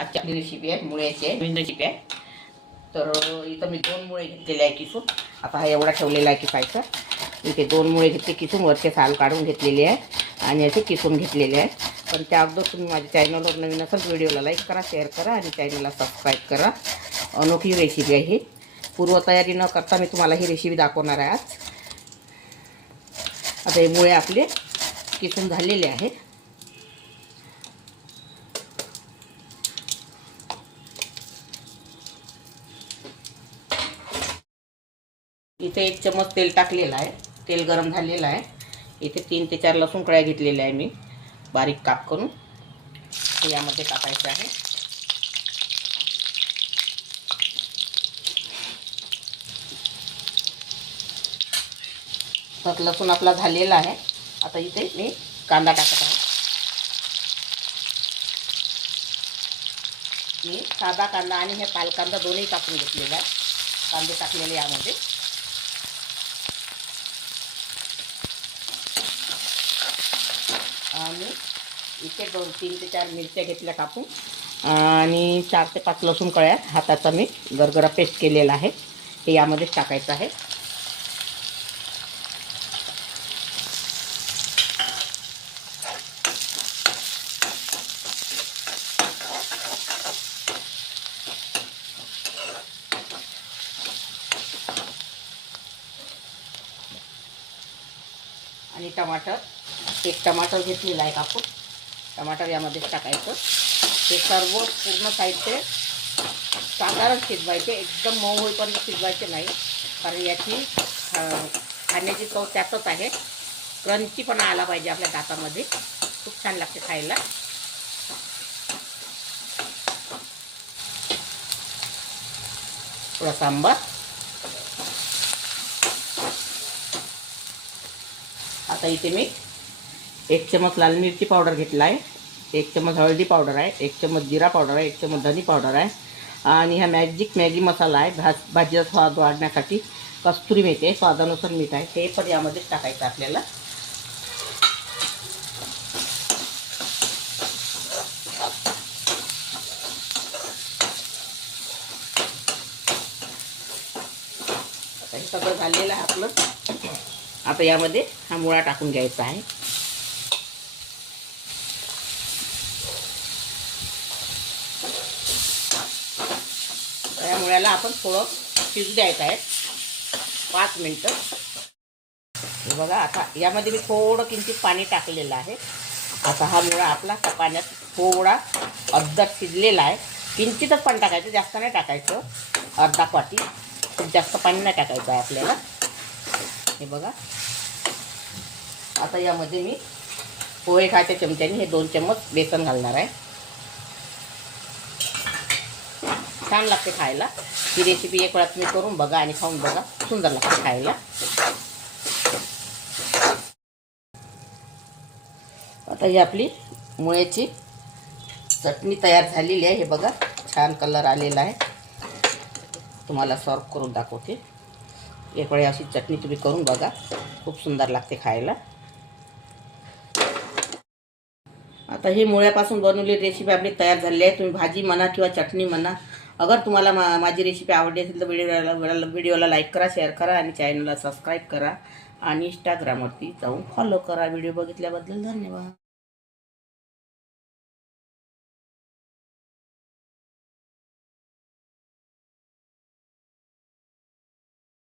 आजची आपली रेसिपी आहे मुळ्याची आहे, नवीन रेसिपी आहे. तर इथं मी 2 मुळे घेतलेले आहे किसून. आता हा एवढा ठेवलेला आहे किसायचा. इथे 2 मुळे घेतले किसून, वरचे साल काढून घेतलेले आहे आणि असे किसून घेतलेले आहे. पण त्या अगोदर तुम्ही माझ्या चॅनलवर नवीन असाल व्हिडिओला लाईक करा, शेअर करा आणि चॅनलला सबस्क्राईब करा. अनोखी रेसिपी आहे ही. पूर्वतयारी न करता मी तुम्हाला ही रेसिपी दाखवणार आहे आज. आता हे मुळे आपले किसून झालेले आहेत. इथे 1 चमच तेल टाकलेलं आहे. तेल गरम झालेलं आहे. इथे 3 ते 4 लसूण कळ्या घेतलेल्या आहे मी बारीक काप करून. हे यामध्ये टाकायचं आहे. तर लसूण आपला झालेला आहे. आता इथे मी कांदा टाकत आहे. मी साधा कांदा आणि हे पाल कांदा दोन्ही टाकून घेतलेला आहे. कांदे टाकलेले यामध्ये. आणि इथे 3 ते 4 मिरच्या घेतल्या कापून आणि 4 ते 5 लसूण कळ्या हाताचा मी गरगरा पेस्ट केलेला आहे. हे यामध्येच टाकायचं आहे. आणि टमाटर, 1 टमाटर घेतलेला आहे कापून. टमाटर यामध्येच टाकायचं. हे सर्व पूर्ण साहित्य साधारण शिजवायचे, एकदम मऊ होईपर्यंत शिजवायचे नाही, कारण याची खाण्याची चव त्यातच आहे. क्रंचीपणा आला पाहिजे आपल्या दातामध्ये, खूप छान लागते खायला. थोडासा आंबा. आता इथे मी 1 चमच लाल मिरची पावडर घेतला आहे, 1 चमच हळदी पावडर आहे, 1 चमच जिरा पावडर आहे, 1 चमच धनी पावडर आहे आणि हा मॅजिक मॅगी मसाला आहे भाजीचा स्वाद वाढण्यासाठी. कस्तुरी मेथी आहे, स्वादानुसार मीठ आहे. हे पण यामध्ये टाकायचं आपल्याला. आता हे सगळं झालेलं आहे आपलं. आता यामध्ये हा मुळा टाकून घ्यायचा आहे. या मुळ्याला आपण थोडं शिजू द्यायचं आहे 5 मिनटं. हे बघा, आता यामध्ये मी थोडं किंचित पाणी टाकलेलं आहे. आता हा मुळा आपला पाण्यात थोडा अर्धा शिजलेला आहे. किंचितच पाणी टाकायचं, जास्त नाही टाकायचं. अर्धा वाटी, खूप जास्त पाणी नाही टाकायचं आहे आपल्याला. हे बघा, आता यामध्ये मी पोहे खायच्या चमच्याने हे 2 चमच बेसन घालणार आहे. छान लागते खायला ही रेसिपी. एक वेळा तुम्ही करून बघा आणि खाऊन बघा, सुंदर लागते खायला. आता ही आपली मुळ्याची चटणी तयार झालेली आहे. हे बघा, छान कलर आलेला आहे. तुम्हाला सर्व करून दाखवते. एक वेळा अशी चटणी तुम्ही करून बघा, खूप सुंदर लागते खायला. आता ही मुळ्यापासून बनवलेली रेसिपी आपली तयार झालेली आहे. तुम्ही भाजी म्हणा किंवा चटणी म्हणा. अगर तुम्हाला माझी रेसिपी आवडली असेल तर व्हिडिओला लाईक करा, शेअर करा आणि चॅनलला सबस्क्राईब करा आणि इंस्टाग्रामवरती जाऊन फॉलो करा. व्हिडिओ बघितल्याबद्दल धन्यवाद.